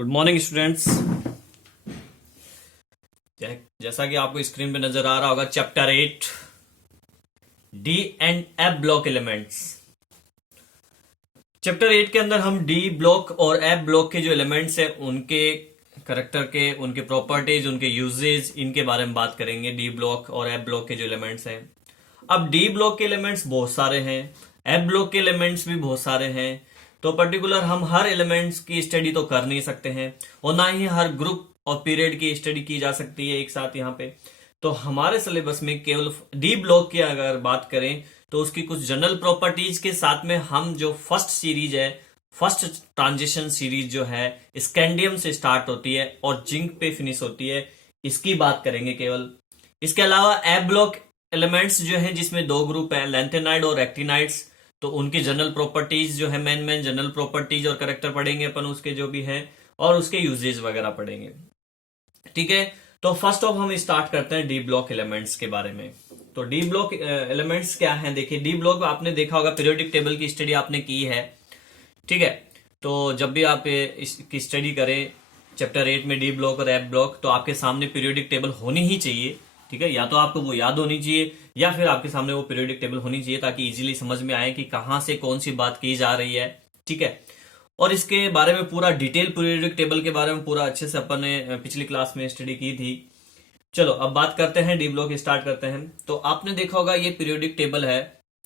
Good morning students. जैसा कि आपको स्क्रीन पे नजर आ रहा होगा, chapter 8 D and F block elements. Chapter 8 के अंदर हम डी ब्लॉक और एफ ब्लॉक के जो एलिमेंट्स हैं उनके करेक्टर के, उनके प्रॉपर्टीज, उनके यूजेज, इनके बारे में बात करेंगे। डी ब्लॉक और एफ ब्लॉक के जो एलिमेंट्स हैं, अब डी ब्लॉक के एलिमेंट्स बहुत सारे हैं, एफ ब्लॉक के एलिमेंट्स भी बहुत सारे हैं। तो पर्टिकुलर हम हर एलिमेंट्स की स्टडी तो कर नहीं सकते हैं और ना ही हर ग्रुप और पीरियड की स्टडी की जा सकती है एक साथ यहाँ पे। तो हमारे सिलेबस में केवल डी ब्लॉक की अगर बात करें तो उसकी कुछ जनरल प्रॉपर्टीज के साथ में हम जो फर्स्ट सीरीज है, फर्स्ट ट्रांजिशन सीरीज जो है स्कैंडियम से स्टार्ट होती है और जिंक पे फिनिश होती है, इसकी बात करेंगे केवल। इसके अलावा एफ ब्लॉक एलिमेंट्स जो है जिसमें दो ग्रुप है, लैंथेनाइड और एक्टिनाइड्स, तो उनकी जनरल प्रॉपर्टीज जो है, मेन जनरल प्रॉपर्टीज और करेक्टर पढ़ेंगे अपन उसके जो भी हैं, और उसके यूजेज वगैरह पढ़ेंगे। ठीक है, तो फर्स्ट ऑफ हम स्टार्ट करते हैं डी ब्लॉक एलिमेंट्स के बारे में। तो डी ब्लॉक एलिमेंट्स क्या हैं? देखिए, डी ब्लॉक आपने देखा होगा, पीरियोडिक टेबल की स्टडी आपने की है। ठीक है, तो जब भी आप इसकी स्टडी करें चैप्टर 8 में डी ब्लॉक और एफ ब्लॉक, तो आपके सामने पीरियोडिक टेबल होनी ही चाहिए। ठीक है, या तो आपको वो याद होनी चाहिए या फिर आपके सामने वो पीरियोडिक टेबल होनी चाहिए, ताकि इजीली समझ में आए कि कहां से कौन सी बात की जा रही है। ठीक है, और इसके बारे में पूरा डिटेल, पीरियोडिक टेबल के बारे में पूरा अच्छे से अपन ने पिछली क्लास में स्टडी की थी। चलो अब बात करते हैं, डी ब्लॉक स्टार्ट करते हैं। तो आपने देखा होगा ये पीरियोडिक टेबल है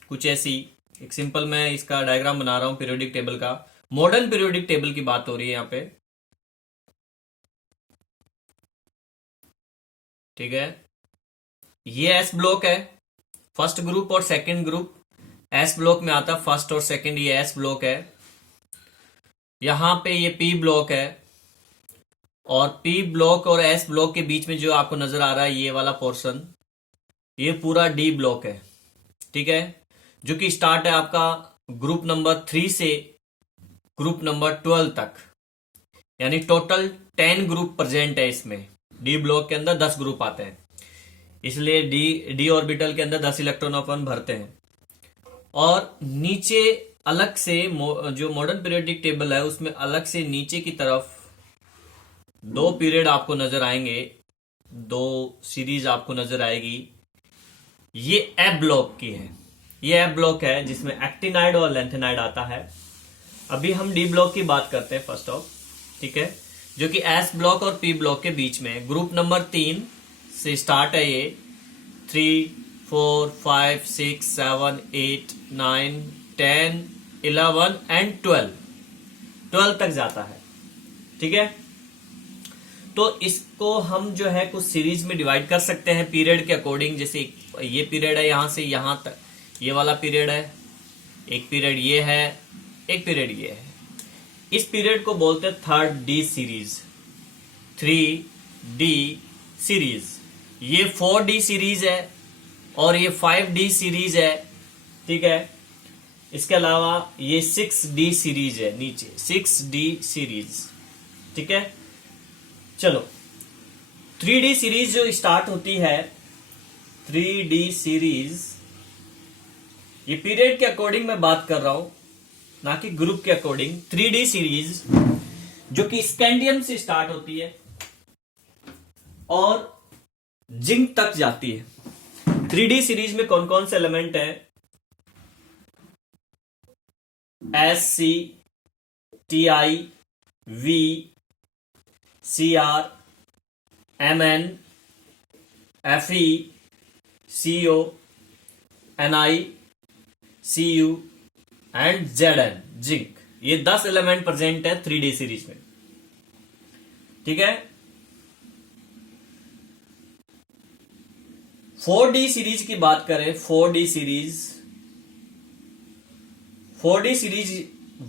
कुछ ऐसी, एक सिंपल मैं इसका डायग्राम बना रहा हूं पीरियोडिक टेबल का। मॉडर्न पीरियोडिक टेबल की बात हो रही है यहाँ पे। ठीक है, ये एस ब्लॉक है, फर्स्ट ग्रुप और सेकंड ग्रुप एस ब्लॉक में आता है, फर्स्ट और सेकंड ये एस ब्लॉक है। यहां पे ये पी ब्लॉक है, और पी ब्लॉक और एस ब्लॉक के बीच में जो आपको नजर आ रहा है ये वाला पोर्शन, ये पूरा डी ब्लॉक है। ठीक है, जो कि स्टार्ट है आपका ग्रुप नंबर 3 से ग्रुप नंबर 12 तक, यानी टोटल 10 ग्रुप प्रेजेंट है इसमें। डी ब्लॉक के अंदर 10 ग्रुप आते हैं, इसलिए डी ऑर्बिटल के अंदर 10 इलेक्ट्रॉन अपन भरते हैं। और नीचे अलग से जो मॉडर्न पीरियोडिक टेबल है उसमें अलग से नीचे की तरफ दो पीरियड आपको नजर आएंगे, दो सीरीज आपको नजर आएगी। ये एफ ब्लॉक की है, ये एफ ब्लॉक है जिसमें एक्टिनाइड और लैंथेनाइड आता है। अभी हम डी ब्लॉक की बात करते हैं फर्स्ट ऑफ। ठीक है, जो कि एस ब्लॉक और पी ब्लॉक के बीच में ग्रुप नंबर 3 से स्टार्ट है। ये 3, 4, 5, 6, 7, 8, 9, 10, 11 एंड 12 तक जाता है। ठीक है, तो इसको हम जो है कुछ सीरीज में डिवाइड कर सकते हैं पीरियड के अकॉर्डिंग। जैसे ये पीरियड है यहां से यहां तक, ये वाला पीरियड है, एक पीरियड ये है, एक पीरियड ये है। इस पीरियड को बोलते हैं third D series, 3D series. ये 4D सीरीज है और ये 5D सीरीज है। ठीक है, इसके अलावा ये 6D सीरीज है नीचे, 6D सीरीज। ठीक है, चलो 3D सीरीज जो स्टार्ट होती है, 3D सीरीज, ये पीरियड के अकॉर्डिंग मैं बात कर रहा हूं, ना कि ग्रुप के अकॉर्डिंग। 3D सीरीज जो कि स्कैंडियम से स्टार्ट होती है और जिंक तक जाती है। 3D सीरीज में कौन कौन से एलिमेंट है? SC, TI, V, CR, MN, FE, CO, NI, CU and ZN, zinc. ये 10 एलिमेंट प्रेजेंट है 3D सीरीज में। ठीक है, 4D सीरीज की बात करें, 4D series, 4D series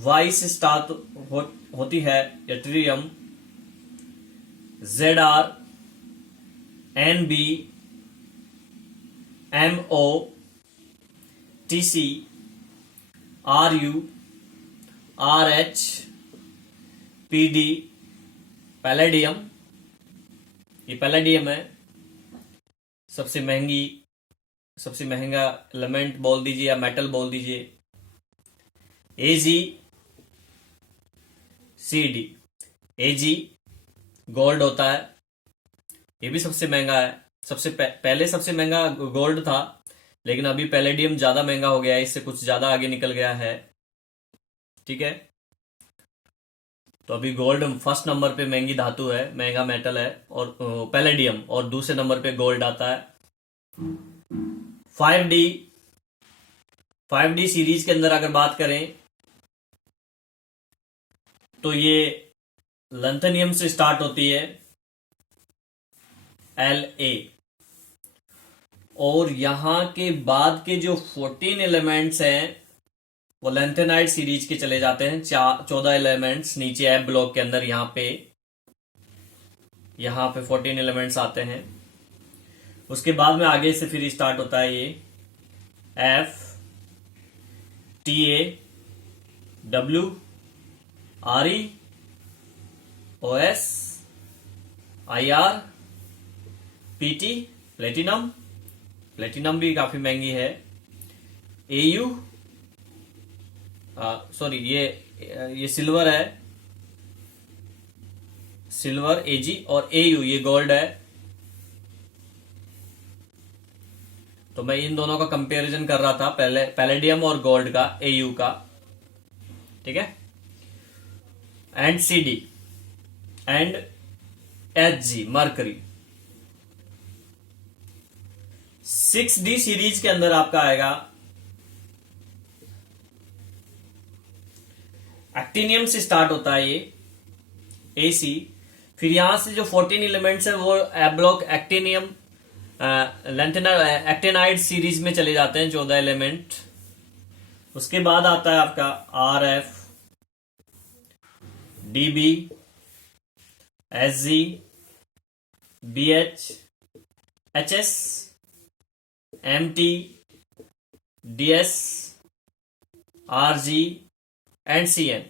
Y से स्टार्ट होती है, yttrium, ZR, NB, MO, TC, RU, RH, PD, palladium. ये पैलेडियम है, सबसे महंगा एलिमेंट बोल दीजिए या मेटल बोल दीजिए। AgCd, Ag गोल्ड होता है, ये भी सबसे महंगा है। पहले सबसे महंगा गोल्ड था, लेकिन अभी पैलेडियम ज्यादा महंगा हो गया है, इससे कुछ ज्यादा आगे निकल गया है। ठीक है, तो अभी गोल्ड फर्स्ट नंबर पे महंगी धातु है, महंगा मेटल है, और पैलेडियम, और दूसरे नंबर पे गोल्ड आता है। 5D 5D सीरीज के अंदर अगर बात करें तो ये लंथनियम से स्टार्ट होती है, La, और यहां के बाद के जो 14 एलिमेंट्स हैं वो लेंथेनाइड सीरीज के चले जाते हैं। 14 एलिमेंट्स नीचे एफ ब्लॉक के अंदर, यहां पे 14 एलिमेंट्स आते हैं। उसके बाद में आगे से फिर स्टार्ट होता है ये F, TA, W, RE, OS, IR, PT, platinum भी काफी महंगी है। AU, सॉरी ये सिल्वर है, सिल्वर AG, और AU ये गोल्ड है। तो मैं इन दोनों का कंपैरिजन कर रहा था पहले, पैलेडियम और गोल्ड का, AU का। ठीक है, and CD and HG mercury. 6D series के अंदर आपका आएगा एक्टिनियम से स्टार्ट होता है ये, AC। फिर यहां से जो 14 एलिमेंट्स है वो एब्लॉक एक्टिनियम एक्टेनाइड सीरीज में चले जाते हैं, 14 एलिमेंट। उसके बाद आता है आपका RF, DB, SG, BH, HS, MT, DS, RG and CN।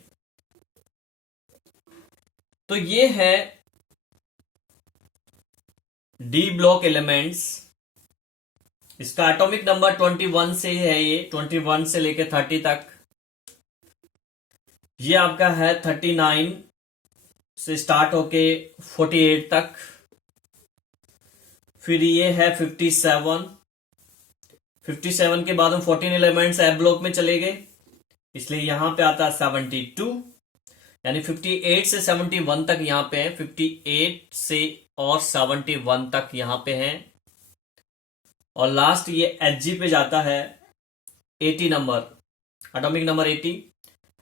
तो ये है D ब्लॉक एलिमेंट्स। इसका एटॉमिक नंबर 21 से है, ये 21 से लेके 30 तक। ये आपका है 39 से स्टार्ट होके 48 तक। फिर ये है 57 के बाद हम 14 एलिमेंट्स एफ ब्लॉक में चले गए, इसलिए यहां पे आता है 72, यानी 58 से 71 तक यहां पे है, 58 से और 71 तक यहां पे हैं। और लास्ट ये Hg पे जाता है 80 नंबर, एटॉमिक नंबर 80।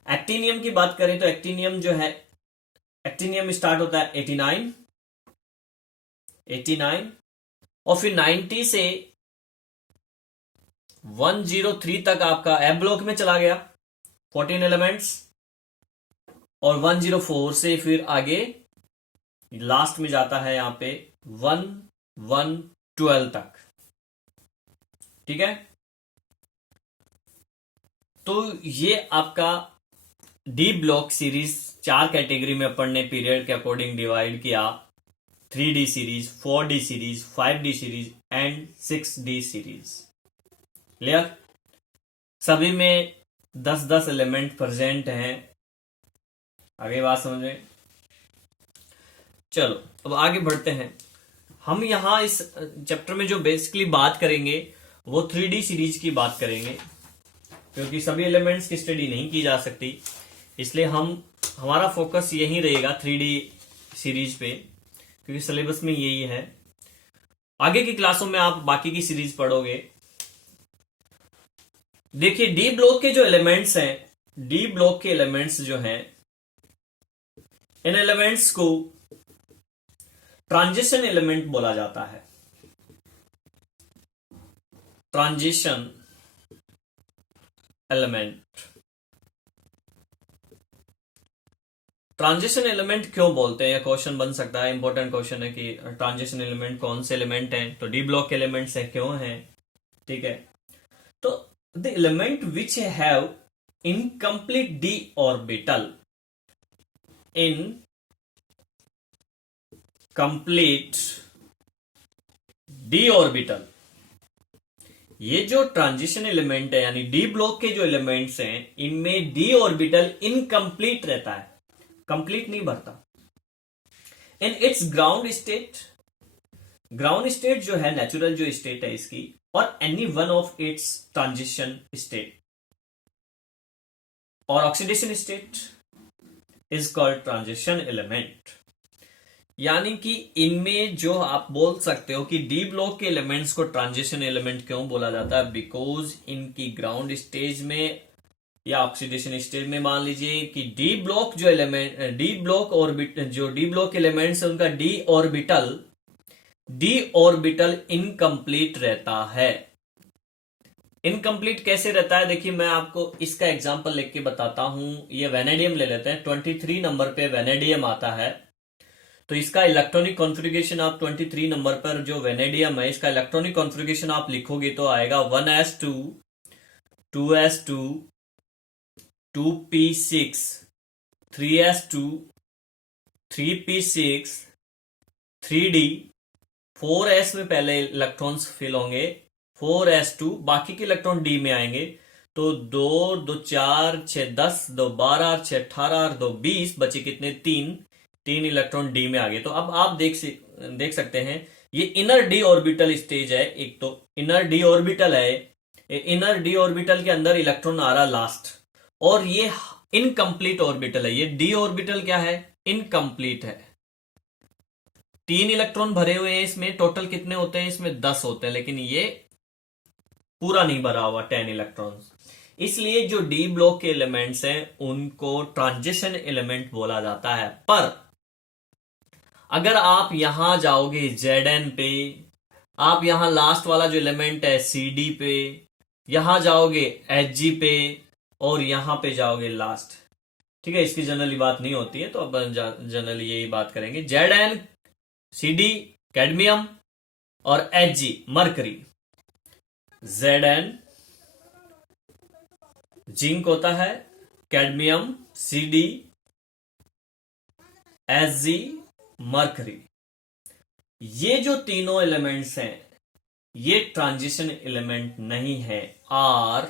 एक्टिनियम की बात करें तो एक्टिनियम जो है, एक्टिनियम स्टार्ट होता है 89, और फिर 90 से 103 तक आपका एफ ब्लॉक में चला गया, 14 एलिमेंट्स। और 104 से फिर आगे लास्ट में जाता है यहां पे 1112 तक। ठीक है, तो ये आपका डी ब्लॉक सीरीज 4 कैटेगरी में अपन ने पीरियड के अकॉर्डिंग डिवाइड किया, 3D series, 4D series, 5D series and 6D series. Clear? सभी में 10-10 एलिमेंट प्रेजेंट हैं। आगे बात समझे? चलो अब आगे बढ़ते हैं। हम यहां इस चैप्टर में जो बेसिकली बात करेंगे वो 3D सीरीज की बात करेंगे, क्योंकि सभी एलिमेंट्स की स्टडी नहीं की जा सकती, इसलिए हमारा फोकस यही रहेगा 3D सीरीज पे, क्योंकि सिलेबस में यही है। आगे की क्लासों में आप बाकी की सीरीज पढ़ोगे। देखिए डी ब्लॉक के जो एलिमेंट्स हैं, डी ब्लॉक के एलिमेंट्स जो हैं, इन एलिमेंट्स को ट्रांजिशन एलिमेंट बोला जाता है। Transition element. ट्रांजिशन एलिमेंट क्यों बोलते हैं, यह क्वेश्चन बन सकता है, इंपॉर्टेंट क्वेश्चन है कि ट्रांजिशन एलिमेंट कौन से एलिमेंट हैं, तो डी ब्लॉक के एलिमेंट्स है, क्यों हैं। ठीक है, तो the element which have incomplete D orbital, incomplete D orbital, ये जो ट्रांजिशन एलिमेंट है यानी डी ब्लॉक के जो एलिमेंट्स हैं, इनमें डी ऑर्बिटल इनकम्प्लीट रहता है, कंप्लीट नहीं भरता। इन इट्स ग्राउंड स्टेट जो है नेचुरल जो स्टेट है इसकी, और any one of its transition state और oxidation state is called transition element. यानी कि इनमें जो आप बोल सकते हो कि डी ब्लॉक के एलिमेंट्स को ट्रांजिशन एलिमेंट क्यों बोला जाता है, बिकॉज इनकी ग्राउंड स्टेज में या ऑक्सीडेशन स्टेज में मान लीजिए कि डी ब्लॉक जो एलिमेंट डी ब्लॉक ऑर्बिटल जो डी ब्लॉक एलिमेंट्स है उनका डी ऑर्बिटल इनकम्प्लीट रहता है। इनकम्प्लीट कैसे रहता है, देखिए मैं आपको इसका एग्जांपल लेके बताता हूं। ये वेनेडियम ले लेते हैं, 23 नंबर पे वेनेडियम आता है। तो इसका इलेक्ट्रॉनिक कॉन्फ़िगरेशन आप 23 नंबर पर जो वेनेडियम है इसका इलेक्ट्रॉनिक कॉन्फ़िगरेशन आप लिखोगे तो आएगा 1s2 2s2 2p6 3s2 3p6 3d 4s में पहले इलेक्ट्रॉन्स फिल होंगे 4s2 बाकी के इलेक्ट्रॉन डी में आएंगे। तो 2 2 4 6 10 2 12 6 18 2 20 बचे कितने, 3 इलेक्ट्रॉन डी में आ गए। तो अब आप देख सकते हैं ये इनर डी ऑर्बिटल स्टेज है। एक तो इनर डी ऑर्बिटल है, इनर डी ऑर्बिटल के अंदर इलेक्ट्रॉन आ रहा लास्ट, और ये इनकम्प्लीट ऑर्बिटल है। ये डी ऑर्बिटल क्या है, इनकम्प्लीट है। 3 इलेक्ट्रॉन भरे हुए हैं इसमें, टोटल कितने होते हैं इसमें 10 होते हैं, लेकिन ये पूरा नहीं भरा हुआ 10 इलेक्ट्रॉन्स। इसलिए जो डी ब्लॉक के एलिमेंट्स हैं उनको ट्रांजिशन एलिमेंट बोला जाता है। पर अगर आप यहां जाओगे Zn पे, आप यहां लास्ट वाला जो एलिमेंट है Cd पे, यहां जाओगे Hg पे, और यहां पे जाओगे लास्ट, ठीक है, इसकी जनरली बात नहीं होती है तो अब जनरली यही बात करेंगे। Zn, Cd कैडमियम और Hg मरकरी। Zn जिंक होता है, कैडमियम, Cd, Hg मरकरी। ये जो तीनों एलिमेंट्स हैं ये ट्रांजिशन एलिमेंट नहीं है, आर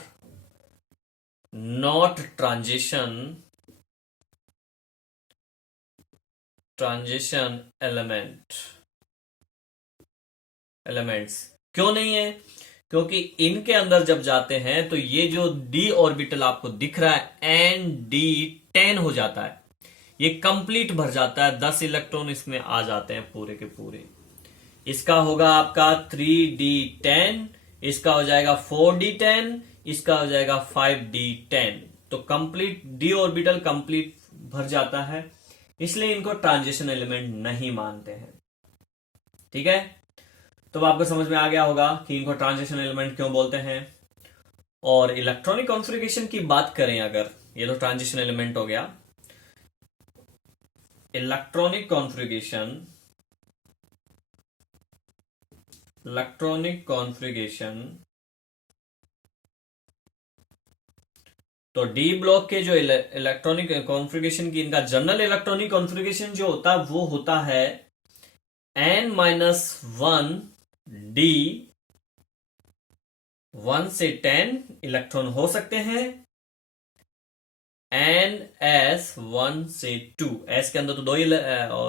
नॉट ट्रांजिशन एलिमेंट्स। क्यों नहीं है, क्योंकि इनके अंदर जब जाते हैं तो ये जो डी ऑर्बिटल आपको दिख रहा है Nd10 हो जाता है, ये कंप्लीट भर जाता है, 10 इलेक्ट्रॉन इसमें आ जाते हैं पूरे के पूरे। इसका होगा आपका 3d10, इसका हो जाएगा 4d10, इसका हो जाएगा 5d10। तो कंप्लीट डी ऑर्बिटल कंप्लीट भर जाता है, इसलिए इनको ट्रांजिशन एलिमेंट नहीं मानते हैं। ठीक है, तो आपको समझ में आ गया होगा कि इनको ट्रांजिशन एलिमेंट क्यों बोलते हैं। और इलेक्ट्रॉनिक कॉन्फ़िगरेशन की बात करें अगर, ये तो ट्रांजिशन एलिमेंट हो गया। इलेक्ट्रॉनिक कॉन्फ़िगरेशन तो डी ब्लॉक के जो इलेक्ट्रॉनिक कॉन्फ़िगरेशन की इनका जनरल इलेक्ट्रॉनिक कॉन्फ़िगरेशन जो होता है वो होता है n-1 d 1 से 10 इलेक्ट्रॉन हो सकते हैं, ns 1 से 2, s के अंदर तो 2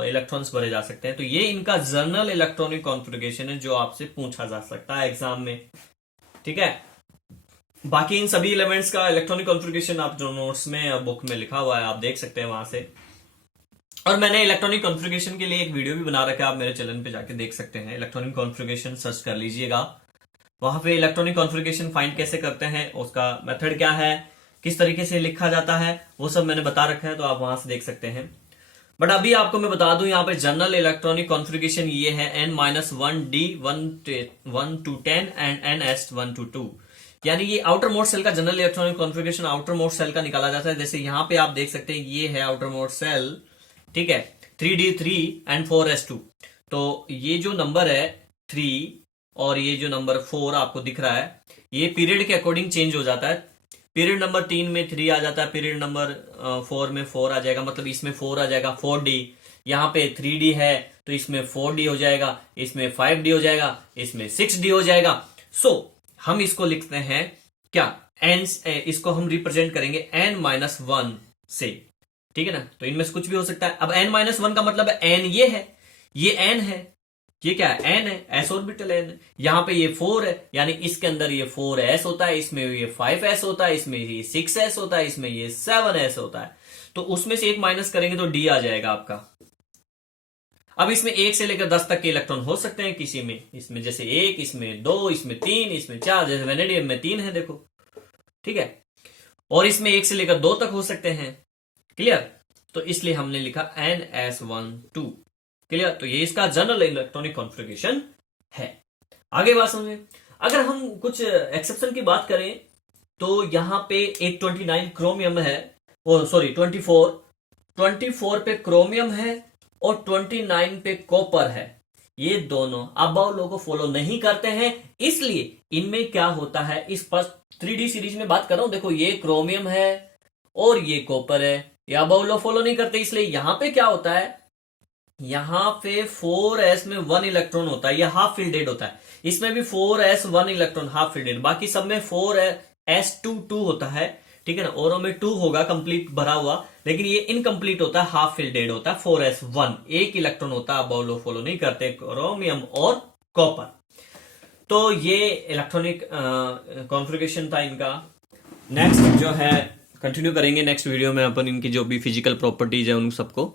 इलेक्ट्रॉन्स भरे जा सकते हैं। तो ये इनका जनरल इलेक्ट्रॉनिक कॉन्फ़िगरेशन है जो आपसे पूछा जा सकता है एग्जाम में। ठीक है, बाकी इन सभी एलिमेंट्स का इलेक्ट्रॉनिक कॉन्फ़िगरेशन आप जो नोट्स में बुक में लिखा हुआ है आप देख सकते हैं वहां से। और मैंने इलेक्ट्रॉनिक कॉन्फ़िगरेशन के लिए एक वीडियो भी बना रखा है, आप मेरे चैनल पे जाके देख सकते हैं। इलेक्ट्रॉनिक कॉन्फ़िगरेशन सर्च कर लीजिएगा, वहां पे इलेक्ट्रॉनिक कॉन्फ़िगरेशन फाइंड कैसे करते हैं, उसका मेथड क्या है, किस तरीके से लिखा जाता है, वो सब मैंने बता रखा है, तो आप वहां से देख सकते हैं। बट अभी आपको मैं बता दूं यहाँ पे जनरल इलेक्ट्रॉनिक कॉन्फ़िगरेशन ये है n-1 d 1 to 10 and ns 1 to 2। यानी ये आउटर मोस्ट सेल का general electronic configuration outer most cell का निकाला जाता है। जैसे यहाँ पे आप देख सकते हैं ये है आउटर मोस्ट सेल, ठीक है, 3d3 एंड 4s2। तो ये जो नंबर है 3 और ये जो नंबर 4 आपको दिख रहा है ये पीरियड के अकॉर्डिंग चेंज हो जाता है। पीरियड नंबर 3 में 3 आ जाता है, पीरियड नंबर 4 में 4 आ जाएगा, मतलब इसमें 4 आ जाएगा 4d। यहाँ पे 3d है तो इसमें 4d हो जाएगा, इसमें 5d हो जाएगा, इसमें 6d हो जाएगा। सो हम इसको लिखते हैं क्या, n, इसको हम रिप्रेजेंट करेंगे n-1 से। ठीक है ना। तो इनमें से कुछ भी हो सकता है। अब n-1 का मतलब है n ये है, ये n है, ये क्या है, n है, s ऑर्बिटल n है। यहां पे ये 4 है, यानी इसके अंदर ये 4s होता है, इसमें ये 5s होता है, इसमें ये 6s होता है, इसमें ये 7s होता है। तो उसमें से एक माइनस करेंगे तो d आ जाएगा आपका। अब इसमें 1 से लेकर 10 तक के इलेक्ट्रॉन हो सकते हैं किसी में, इसमें जैसे 1, इसमें 2, इसमें 3, इसमें 4, जैसे वेनेडियम में 3 है देखो, ठीक है। और इसमें 1 से लेकर 2 तक हो सकते हैं। क्लियर। तो इसलिए हमने लिखा ns12। क्लियर। तो ये इसका जनरल इलेक्ट्रॉनिक कॉन्फ़िगरेशन है। आगे बात समझे। अगर हम कुछ एक्सेप्शन की बात करें तो यहां पे एक 29 क्रोमियम है, सॉरी 24 पे क्रोमियम है और 29 पे कॉपर है। ये दोनों अबाव लो को फॉलो नहीं करते हैं, इसलिए इनमें क्या होता है, इस पर 3D सीरीज में बात कर रहा हूं, देखो ये क्रोमियम है और ये कॉपर है, ये अबाव लो फॉलो नहीं करते। इसलिए यहां पे क्या होता है, यहां पे 4s में 1 इलेक्ट्रॉन होता है, ये हाफ फिल्डेड होता है। इसमें भी 4s 1 इलेक्ट्रॉन हाफ फिल्डेड, बाकी सब में 4s2 होता है, ठीक है ना। औरों में 2 होगा कंप्लीट भरा हुआ, लेकिन ये इनकम्प्लीट होता है, हाफ फिल्डेड होता है। 4s1 एक इलेक्ट्रॉन होता है, अबाव लो फॉलो नहीं करते क्रोमियम और कॉपर। तो ये इलेक्ट्रॉनिक कॉन्फ़िगरेशन था इनका। नेक्स्ट जो है कंटिन्यू करेंगे नेक्स्ट वीडियो में अपन, इनकी जो भी फिजिकल प्रॉपर्टीज है उन सबको।